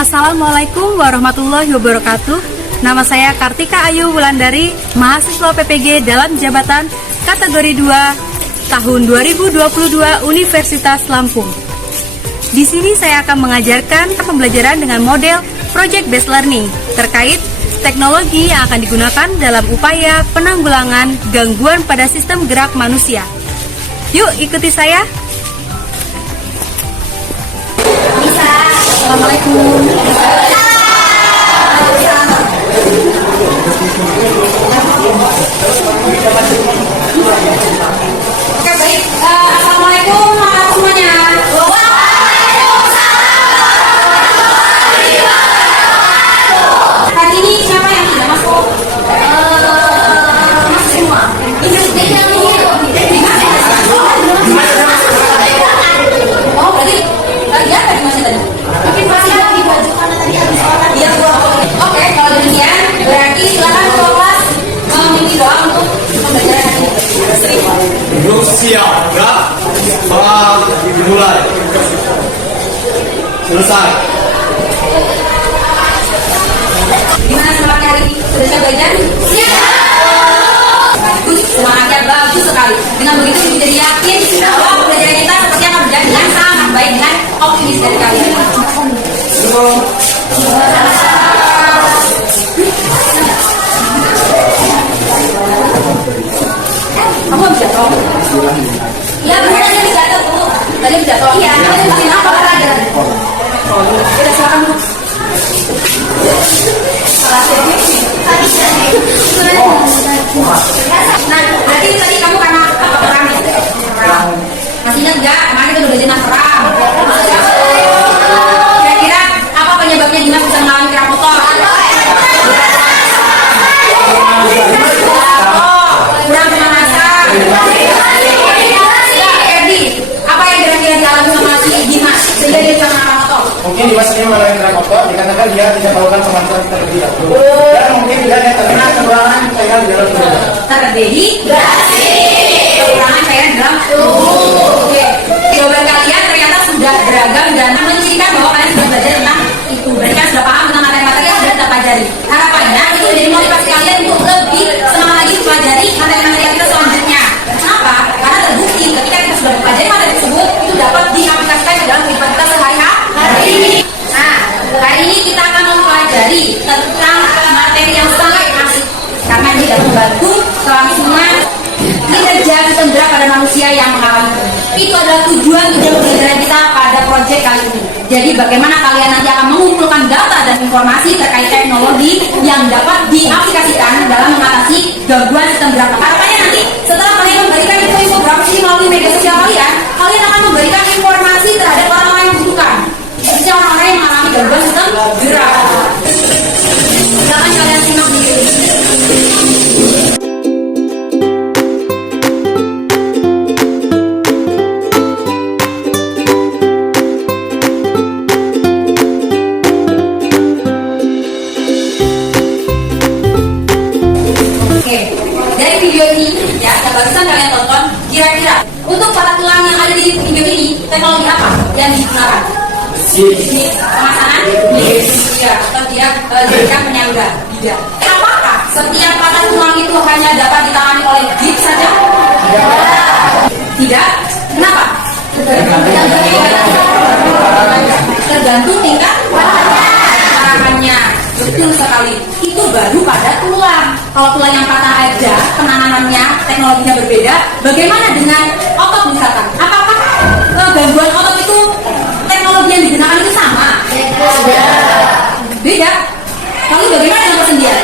Assalamualaikum warahmatullahi wabarakatuh. Nama saya Kartika Ayu Wulandari, mahasiswa PPG dalam jabatan kategori 2 tahun 2022 Universitas Lampung. Di sini saya akan mengajarkan pembelajaran dengan model Project Based Learning terkait teknologi yang akan digunakan dalam upaya penanggulangan gangguan pada sistem gerak manusia. Yuk ikuti saya. Assalamualaikum. Oke, baik. Assalamualaikum semuanya. Hari ini siapa yang tidak masuk? Masuk semua. Oh, berarti lagi apa di masih tadi? Mungkin masih lagi baju karena tadi habis sholat. Iya, oke, kalau demikian berarti silakan ketua kelas mengikuti doa untuk pembelajaran hari ini. Siap, gerak, sholat dimulai. Selesai. Gimana semangatnya hari ini? Sudah siap belajar? Siap! Bagus, semangatnya bagus sekali. Dengan begitu kita jadi yakin bahwa pembelajaran kita seperti akan berjalan dengan sangat baik dengan optimis dari kalian. Kamu habis jatuh? Iya, benar tadi habis jatuh, Bu. Tadi habis jatuh? Iya, tadi habis apa olahraga? Udah silakan, Bu. Nah, berarti tadi kamu karena apa perang ya? Masih ingat nggak? Kemarin kita udah belajar perang. Kira-kira apa penyebabnya Dimas bisa mengalami kerap motor? Kurang pemanasan. Erdi, apa yang kira-kira dialami sama si Dimas sehingga dia bisa mengalami motor? Mungkin Dimas ini mengalami kerap motor dikarenakan dia tidak melakukan pemanasan terlebih dahulu. Dan mungkin dia terkena kekurangan cairan di dalam tubuh. Terdehidrasi. Kekurangan cairan dalam tubuh. Oke. Jawaban kalian ternyata sudah beragam dan menunjukkan bahwa kalian sudah belajar tentang itu. Berarti kalian sudah paham tentang materi-materi yang sudah kita pelajari. Harapannya itu jadi motivasi kalian untuk lebih semangat lagi mempelajari materi-materi yang kita selanjutnya. Kenapa? Karena terbukti ketika kita sudah mempelajari materi tersebut itu dapat diaplikasikan ke dalam kehidupan kita sehari-hari. Nah, hari ini kita akan mempelajari tentang materi yang sangat asik karena ini dapat membantu kelangsungan kinerja sistem gerak pada manusia yang mengalami itu adalah tujuan pembelajaran kita pada proyek kali ini. Jadi bagaimana kalian nanti akan mengumpulkan data dan informasi terkait teknologi yang dapat diaplikasikan dalam mengatasi gangguan sistem gerak. Harapannya nanti setelah kalian memberikan info grafis melalui media sosial kalian akan memberikan informasi terhadap orang-orang yang membutuhkan, khususnya orang-orang yang mengalami gangguan sistem gerak. Silakan kalian simak di sini. Dari video ini, ya, yang barusan kalian tonton, kira-kira untuk para tulang yang ada di video ini, teknologi apa yang digunakan? Pemasangan? Iya, atau dia diberikan penyangga? Tidak. Apakah setiap patah tulang itu hanya dapat ditangani oleh gips saja? Tidak. Kenapa? Tergantung tingkat parahannya. Betul sekali. Itu baru pada tulang. Kalau tulang yang patah aja, penanganannya, teknologinya berbeda. Bagaimana dengan otot misalkan? Apakah gangguan otot itu teknologi yang digunakan itu sama? Beda. Lalu bagaimana dengan persendian?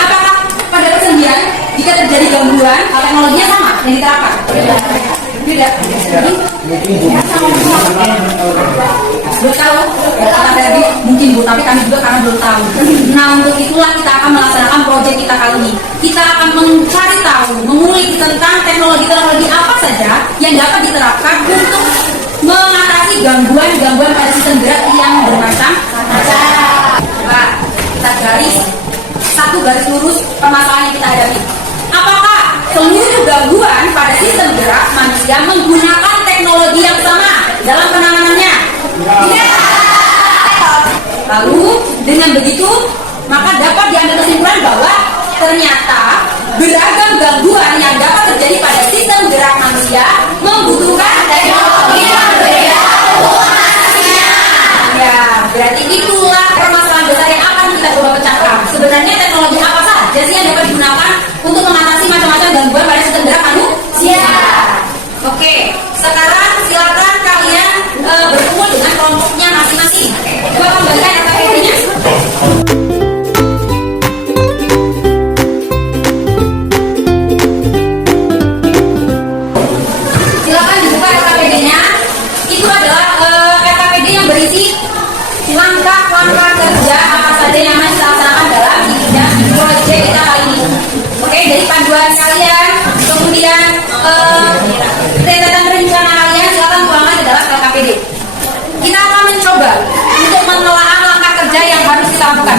Apakah pada persendian jika terjadi gangguan, teknologinya sama yang diterapkan? Beda. Belum tahu, kata Ferdi mungkin Bu, tapi kami juga karena belum tahu. Nah, untuk itulah kita akan melaksanakan proyek kita kali ini. Kita akan mencari tahu, mengulik tentang teknologi-teknologi apa saja yang dapat diterapkan untuk mengatasi gangguan-gangguan pada sistem gerak yang bermacam-macam. Coba kita satu garis lurus permasalahan yang kita hadapi. Apakah seluruh gangguan pada sistem gerak manusia menggunakan teknologi yang sama dalam penanganannya? Tidak. Lalu dengan begitu maka dapat diambil kesimpulan bahwa ternyata beragam gangguan yang dapat terjadi pada sistem gerak manusia membutuhkan teknologi yang berbeda untuk mengatasinya. Ya, berarti itulah permasalahan besar yang akan kita coba pecahkan. Sebenarnya teknologi apa saja sih yang dapat digunakan untuk mengatasi macam-macam gangguan pada sistem gerak manusia? Oke, sekarang silakan kalian berkumpul dengan kelompoknya masing-masing. Coba kembalikan RKPD-nya. Silakan dibuka RKPD-nya. Itu adalah RKPD yang berisi langkah-langkah kerja apa saja yang harus dilaksanakan dalam bidang proyek kita kali ini. Oke, dari panduan kalian, kemudian rentetan rencana kalian, silakan tuangkan ke dalam LKPD. Kita akan mencoba untuk menelaah langkah kerja yang harus kita lakukan.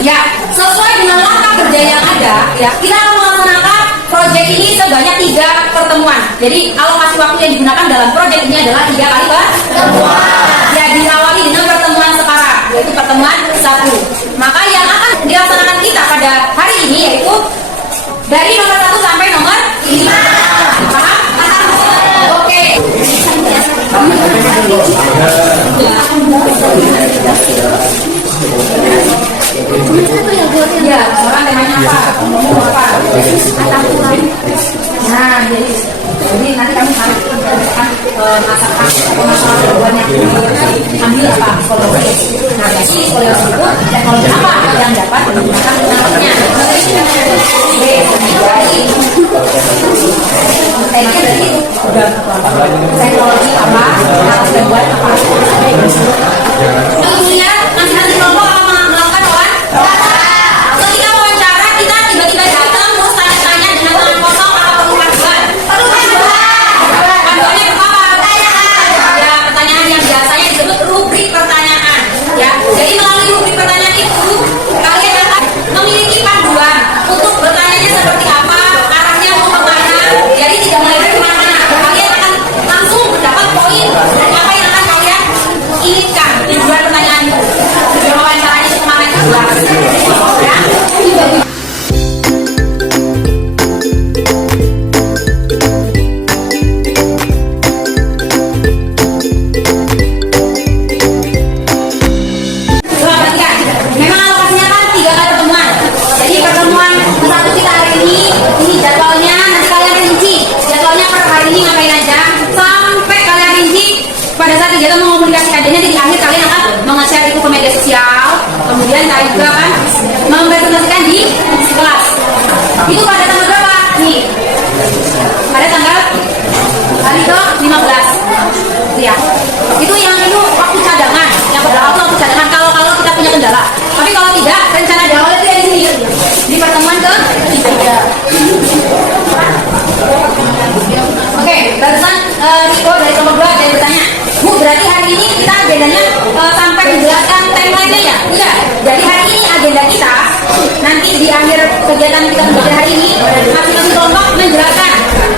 Ya, sesuai dengan langkah kerja yang ada, ya, kita akan melaksanakan proyek ini sebanyak 3 pertemuan. Jadi alokasi waktu yang digunakan dalam proyek ini adalah 3 kali pertemuan. Ya, diawali dengan pertemuan sekarang, yaitu pertemuan 1. Maka yang akan dilaksanakan kita pada hari ini yaitu dari nomor 1 sampai nomor 5. Paham? Oke. Ya, sekarang temanya apa? Ngomong apa? Nah, jadi nanti kami harus masakan atau masalah keduanya ambil apa? Psikologi. Nah, jadi psikologi itu teknologi apa yang dapat digunakan nantinya? Teknologi dari teknologi apa? Harus dibuat apa? Kemudian nanti kelompok akan melakukan ketika wawancara kita tiba-tiba datang terus tanya-tanya dengan tangan kosong apa perlu panduan? Perlu panduan. Panduannya apa? Ya, pertanyaan yang biasanya disebut rubrik pertanyaan. Ya, jadi melalui rubrik pertanyaan itu kalian akan memiliki panduan untuk bertanya seperti apa, arahnya mau kemana. Jadi tidak melebar kemana-mana. Kalian akan langsung mendapat poin dan apa yang akan kalian inginkan di luar pertanyaan itu. Tujuan wawancaranya itu kemana itu jelas. Ya. Memang alokasinya kan 3 kali pertemuan. Jadi pertemuan satu kita hari ini jadwalnya nanti kalian rinci. Jadwalnya per hari ini ngapain aja sampai kalian rinci. Pada saat kegiatan mengomunikasikannya nanti di akhir kalian akan meng-share itu ke media sosial. Kemudian kalian juga akan mempresentasikan di kelas. Itu pada tanggal berapa? Nih. Pada tanggal hari ke-15. Ya. Itu yang itu waktu cadangan. Yang beberapa waktu cadangan kalau kita punya kendala. Tapi kalau tidak, rencana di awal itu ya di sini. Di pertemuan ke-3. Oke, barusan Riko dari kelompok 2 ada yang bertanya, Bu, berarti hari ini kita agendanya sampai menjelaskan timeline-nya ya? Iya. Jadi hari ini agenda kita nanti di akhir kegiatan kita pada hari ini masing-masing kelompok menjelaskan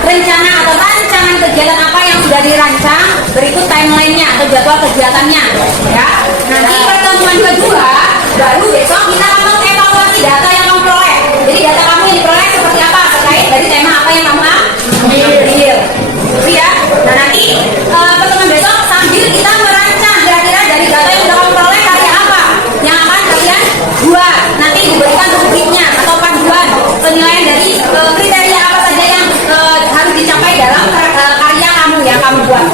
rencana atau rancangan kegiatan apa yang sudah dirancang, berikut timeline-nya atau jadwal kegiatannya. Ya. Nanti pertemuan kedua baru besok kita akan mengevaluasi data yang kamu peroleh. Jadi data kamu yang diperoleh seperti apa terkait dari tema apa yang kamu ambil. Gitu ya. Nah nanti pertemuan besok sambil kita merancang kira-kira dari data yang sudah kamu peroleh karya apa yang akan kalian buat. Nanti diberikan rubriknya atau panduan penilaian dari kriteria apa saja yang harus dicapai dalam karya kamu yang kamu buat.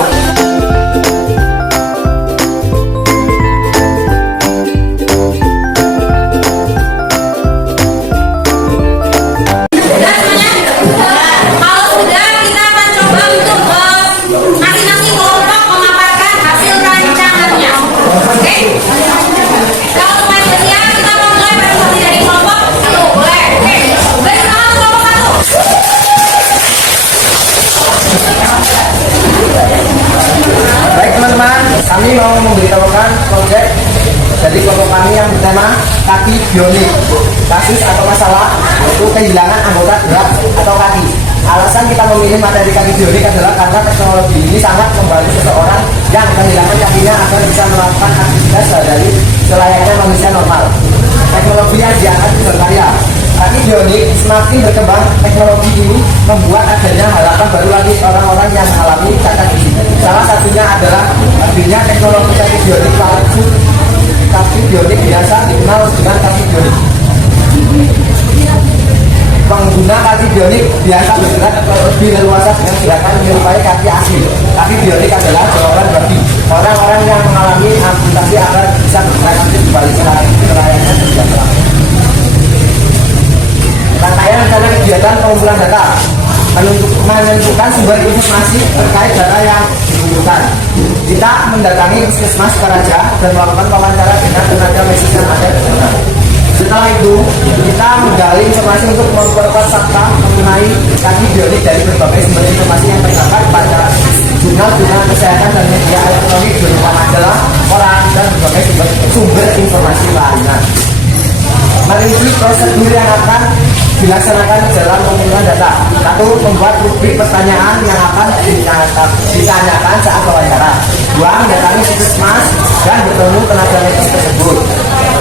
Kami mau memberitahukan proyek dari kelompok kami yang bertema kaki bionik. Kasus atau masalah yaitu kehilangan anggota gerak atau kaki. Alasan kita memilih materi kaki bionik adalah karena teknologi ini sangat membantu seseorang yang kehilangan kakinya agar bisa melakukan aktivitas sehari-hari Semakin berkembang teknologi ini membuat adanya harapan baru lagi orang-orang yang mengalami cacat fisik. Salah satunya adalah adanya teknologi kaki bionik palsu. Kaki bionik biasa dikenal dengan kaki bionik. Pengguna kaki bionik biasa bergerak lebih leluasa dengan gerakan menyerupai kaki asli. Kaki bionik adalah jawaban bagi orang-orang yang mengalami amputasi agar bisa bergerak aktif kembali selayaknya sedia kala. Rangkaian rencana kegiatan pengumpulan data menentukan sumber informasi terkait data yang dibutuhkan. Kita mendatangi Puskesmas Karaja dan melakukan wawancara dengan tenaga medis yang ada di sana. Setelah itu, kita menggali informasi untuk memperkuat fakta mengenai kaki bionik dari berbagai sumber informasi yang terdapat pada jurnal-jurnal kesehatan dan media elektronik berupa majalah, koran, dan berbagai sumber informasi lainnya. Merinci prosedur yang akan dilaksanakan dalam pengumpulan data. 1. Membuat rubrik pertanyaan yang akan ditanyakan saat wawancara. 2. Mendatangi puskesmas dan bertemu tenaga medis tersebut.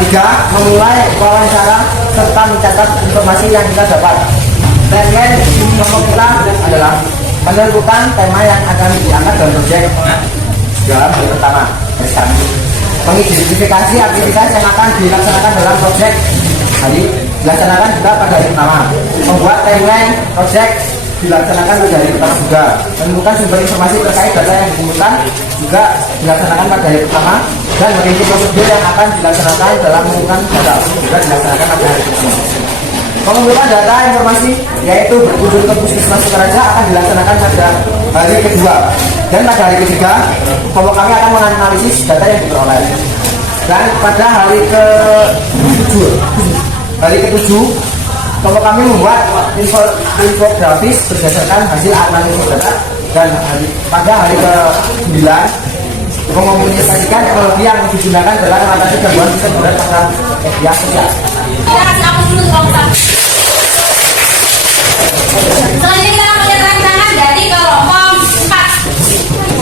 3. Memulai wawancara serta mencatat informasi yang kita dapat. Tagline nomor kita adalah menentukan tema yang akan diangkat dalam proyek dalam hari pertama. Mengidentifikasi aktivitas yang akan dilaksanakan dalam proyek hari dilaksanakan juga pada hari pertama. Membuat timeline proyek dilaksanakan pada hari pertama juga. Menentukan sumber informasi terkait data yang dikumpulkan juga dilaksanakan pada hari pertama. Dan merinci prosedur yang akan dilaksanakan dalam mengumpulkan data juga dilaksanakan pada hari pertama. Pengumpulan data informasi yaitu berkunjung ke Puskesmas Sukaraja akan dilaksanakan pada hari kedua. Dan pada hari ketiga, kelompok kami akan menganalisis data yang diperoleh. Dan pada hari ke-7, kelompok kami membuat infografis berdasarkan hasil analisis data. Dan pada hari ke-9, mengomunikasikan teknologi yang digunakan dalam mengatasi gangguan keseimbangan pada media sosial. Kita kasih aku dulu kelompok. Selanjutnya kita melihat rancangan dari kelompok 4.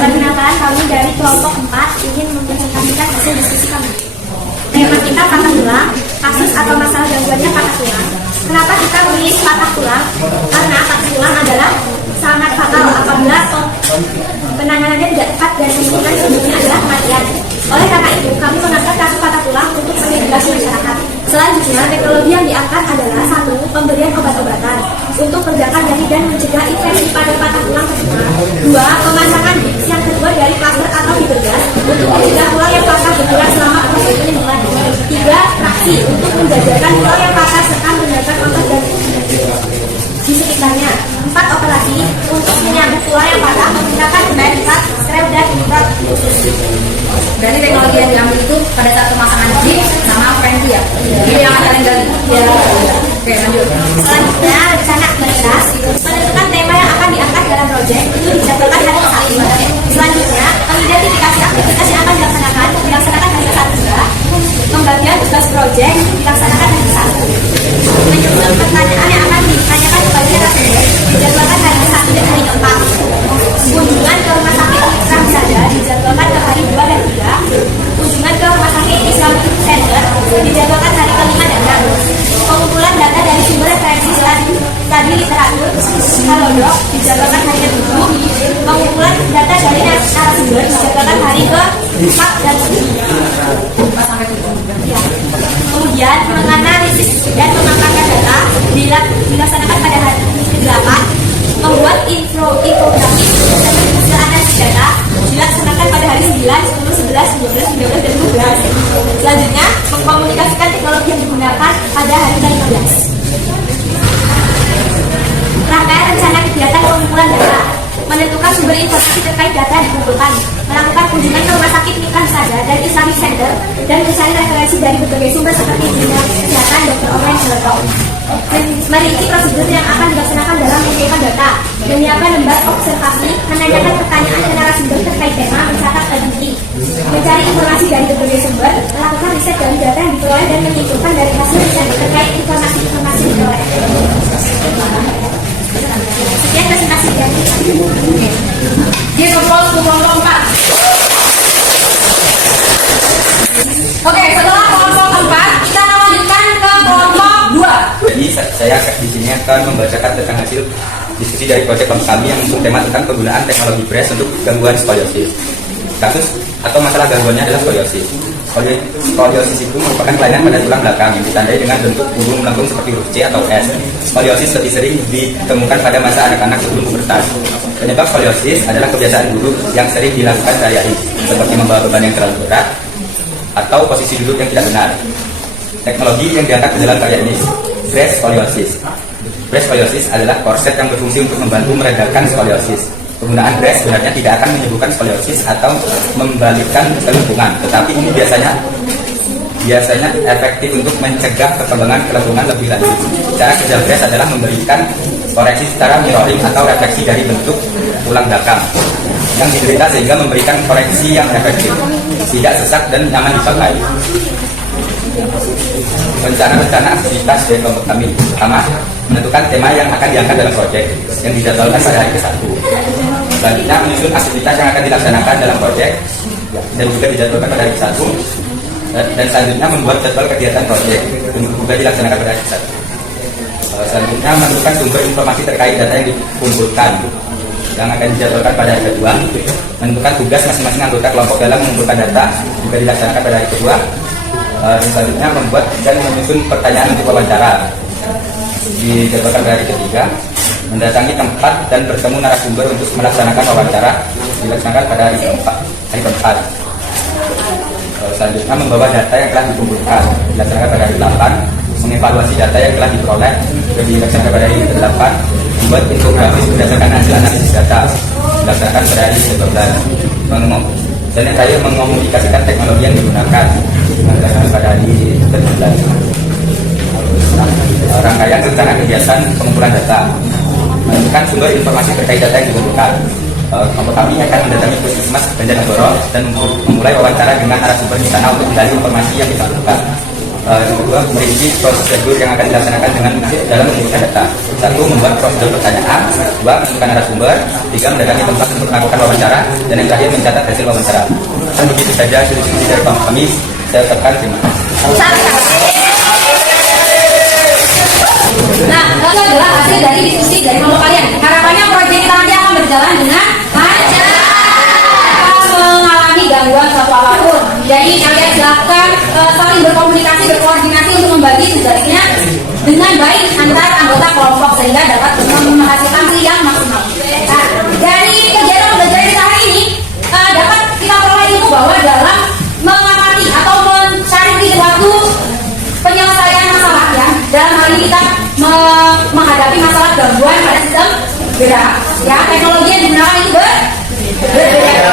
Perkenalkan, kami dari kelompok 4 ingin mempresentasikan hasil diskusi kami. Tema kita patah tulang, kasus atau masalah gangguannya patah tulang. Kenapa kita memilih patah tulang? Karena patah tulang adalah sangat fatal apabila penanganannya tidak tepat dan kemungkinan sembuhnya adalah kematian. Oleh karena itu, kami mengangkat kasus patah tulang untuk mengedukasi masyarakat. Selanjutnya, teknologi yang diangkat adalah 1. Pemberian obat-obatan untuk pergerakan dari dan mencegah infeksi pada patah tulang tersebut. 2. Pemasangan gips yang terbuat dari plaster atau fiberglass untuk mencegah tulang yang patah bergerak selama proses penyembuhan. 3. Traksi untuk menjajarkan tulang yang patah serta menggunakan otot dan di sekitarnya. 4. Operasi untuk menyambut tulang yang patah menggunakan band cut, strap, dan implant khusus. Berarti teknologi yang diambil itu pada saat pemasangan gips sama friendly ya. Ini yang akan gali. Ya. Oke, lanjut. Selanjutnya, rencana aktivitas menentukan tema yang akan diangkat dalam proyek itu dijadwalkan hari ke-1. Selanjutnya, mengidentifikasi aktivitas yang akan dilaksanakan hari ke-1 juga. Pembagian tugas proyek dilaksanakan hari ke-1. Menyusun pertanyaan yang akan ditanyakan kepada narasumber dijadwalkan hari ke-1 dan hari ke-4. Kunjungan ke rumah sakit Islam Sada dijadwalkan ke hari 2 dan 3. Kunjungan ke rumah sakit Islamic Center dijadwalkan hari ke-5 dan 6. Pengumpulan data dari sumber referensi studi literatur Halodoc dijadwalkan hari ke-7. Pengumpulan data dari narasumber dijadwalkan hari ke-4 dan 4 sampai 7. ya. Kemudian menganalisis dan memaparkan data dilaksanakan pada hari ke-8. Membuat infografis berdasarkan hasil analisis data dilaksanakan pada hari 9, 10, 11, 12, 13, dan 12. Selanjutnya, mengkomunikasikan teknologi yang digunakan pada hari ke-15. Rangkaian rencana kegiatan pengumpulan data menentukan sumber informasi terkait data yang dikumpulkan, melakukan kunjungan ke rumah sakit Nikah Sada dan Islamic Center, dan mencari referensi dari berbagai sumber seperti jurnal kesehatan, dokter online, dan merinci prosedur yang akan dilaksanakan dalam mengumpulkan data, menyiapkan lembar observasi, menanyakan pertanyaan ke narasumber terkait tema, mencatat dan bukti, mencari informasi dari berbagai sumber, melakukan riset dari data yang diperoleh dan menyimpulkan dari hasil riset terkait informasi-informasi diperoleh. Sekian presentasi dari Dia kelompok 4. Oke, setelah kelompok 4, kita lanjutkan ke kelompok 2. Jadi Saya di sini akan membacakan tentang hasil diskusi dari proyek kelompok kami yang mengusung tema tentang penggunaan teknologi BRES untuk gangguan skoliosis. Kasus atau masalah gangguannya adalah skoliosis. Skoliosis itu merupakan kelainan pada tulang belakang yang ditandai dengan bentuk burung melengkung seperti huruf C atau S. Skoliosis lebih sering ditemukan pada masa anak-anak sebelum pubertas. Penyebab skoliosis adalah kebiasaan buruk yang sering dilakukan sehari-hari, seperti membawa beban yang terlalu berat atau posisi duduk yang tidak benar. Teknologi yang diangkat ke dalam karya ini, BRES skoliosis. BRES skoliosis adalah korset yang berfungsi untuk membantu meredakan skoliosis. Penggunaan BRES sebenarnya tidak akan menyembuhkan skoliosis atau membalikkan kelengkungan, tetapi ini biasanya efektif untuk mencegah perkembangan kelengkungan lebih lanjut. Cara kerja BRES adalah memberikan koreksi secara mirroring atau refleksi dari bentuk tulang belakang yang diderita sehingga memberikan koreksi yang efektif, tidak sesak dan nyaman dipakai. Rencana aktivitas dari kelompok kami: pertama, menentukan tema yang akan diangkat dalam proyek yang dijadwalkan pada hari ke-1. Selanjutnya, menyusun aktivitas yang akan dilaksanakan dalam proyek dan juga dijadwalkan pada hari ke-1. Dan selanjutnya, membuat jadwal kegiatan proyek yang juga dilaksanakan pada hari ke-1. Selanjutnya, menentukan sumber informasi terkait data yang dikumpulkan yang akan dijadwalkan pada hari ke-2. Menentukan tugas masing-masing anggota kelompok dalam mengumpulkan data juga dilaksanakan pada hari ke-2. Dan selanjutnya membuat dan menyusun pertanyaan untuk wawancara dijadwalkan pada hari ke-3. Mendatangi tempat dan bertemu narasumber untuk melaksanakan wawancara dilaksanakan pada hari ke-4. Selanjutnya membawa data yang telah dikumpulkan dilaksanakan pada hari ke-8. Mengevaluasi data yang telah diperoleh juga dilaksanakan pada hari ke-8. Membuat infografis berdasarkan hasil analisis data dilaksanakan pada hari ke-12. Dan yang terakhir, mengomunikasikan teknologi yang digunakan pada hari ke-13. Rangkaian rencana kegiatan pengumpulan data: menentukan sumber informasi terkait data yang dikumpulkan. Kelompok kami akan mendatangi Puskesmas Banjarnegara dan memulai wawancara dengan narasumber di sana untuk menggali informasi yang diperlukan. Yang kedua, merinci prosedur yang akan dilaksanakan dalam mengumpulkan data. 1. Membuat prosedur pertanyaan. 2. Menentukan narasumber. 3. Mendatangi tempat untuk melakukan wawancara. Dan yang terakhir, mencatat hasil wawancara. Dan begitu saja diskusi dari kelompok kami. Saya ucapkan terima kasih. Nah, itu adalah hasil dari diskusi dari kelompok kalian. Harapannya proyek kita nanti akan berjalan dengan lancar, tanpa mengalami gangguan suatu apapun. Jadi kalian silakan saling berkomunikasi, berkoordinasi untuk membagi tugasnya dengan baik antar anggota kelompok sehingga dapat menghasilkan hasil yang maksimal. Nah, dari kegiatan pembelajaran kita hari ini dapat kita peroleh ilmu bahwa dalam mengamati atau mencari suatu penyelesaian masalah ya, dalam hal ini kita menghadapi masalah gangguan pada sistem gerak ya, teknologi yang digunakan itu berbeda.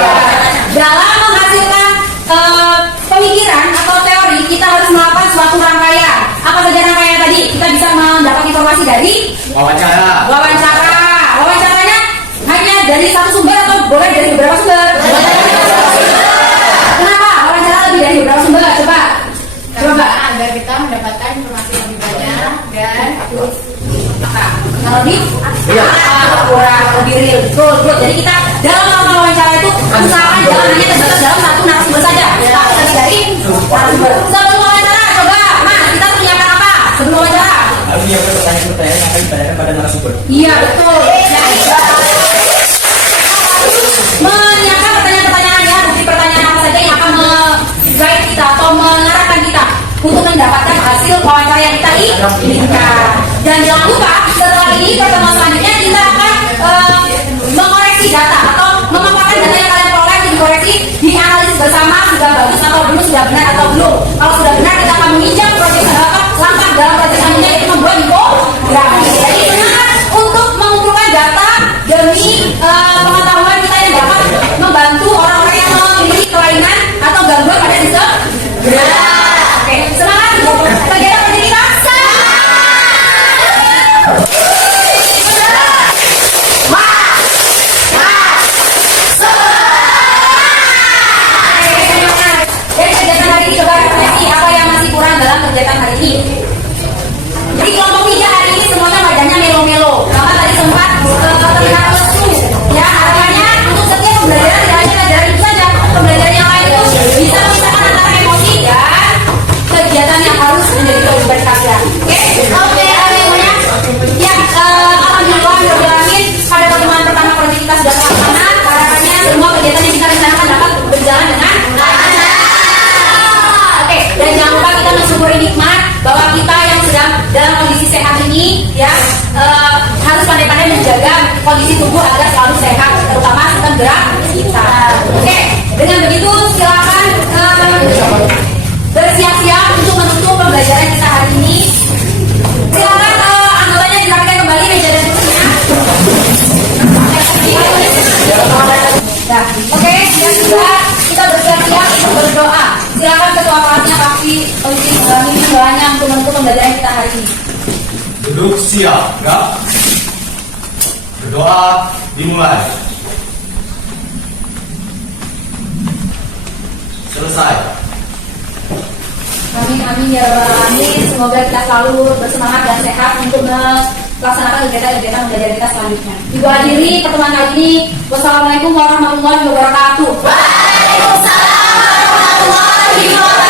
Dalam menghasilkan pemikiran atau teori, kita harus melakukan suatu rangkaian. Apa saja rangkaian tadi? Kita bisa mendapat informasi dari wawancaranya hanya dari satu sumber atau boleh dari beberapa sumber? Kenapa wawancara lebih dari beberapa sumber? Coba agar kita mendapatkan informasi lebih banyak dan kalau kurang lebih real. Betul. Jadi kita dalam melakukan wawancara itu usahakan jangan hanya terbatas dalam satu narasumber saja, tapi dari narasumber. Sebelum wawancara, coba Mas, kita menyiapkan apa sebelum wawancara? Harus menyiapkan pertanyaan-pertanyaan yang akan ditanyakan pada narasumber. Iya, betul. Menyiapkan pertanyaan-pertanyaan ya, bukti pertanyaan apa saja yang akan guide kita atau mengarahkan kita untuk mendapatkan hasil wawancara yang kita inginkan. Dan jangan lupa setelah ini pertemuan selanjutnya kita akan mengoreksi data atau memaparkan data yang kalian peroleh untuk dikoreksi, dianalisis bersama sudah bagus atau belum, sudah benar atau belum. Kalau sudah benar kita akan menginjak proyek langkah dalam proyek selanjutnya yaitu membuat infografis. Jadi semangat untuk mengumpulkan data demi pengetahuan kita yang dapat membantu orang-orang yang memiliki kelainan atau gangguan pada sistem gerak. Oke, semangat kegiatan proyek kita. Dari kegiatan hari ini coba kondisi tubuh agar selalu sehat, terutama sistem gerak kita. Oke, dengan begitu silakan bersiap-siap untuk menutup pembelajaran kita hari ini. Silakan anggotanya dirapikan kembali meja dan kursinya. Nah, oke, yang kedua kita bersiap-siap untuk berdoa. Silakan ketua kelasnya Papi memimpin doanya untuk menutup pembelajaran kita hari ini. Duduk siap, enggak? Berdoa dimulai. Selesai. Amin amin ya rabbal alamin. Semoga kita selalu bersemangat dan sehat untuk melaksanakan kegiatan-kegiatan belajar kita selanjutnya. Ibu hadiri pertemuan kali ini. Wassalamualaikum warahmatullahi wabarakatuh. Waalaikumsalam warahmatullahi wabarakatuh.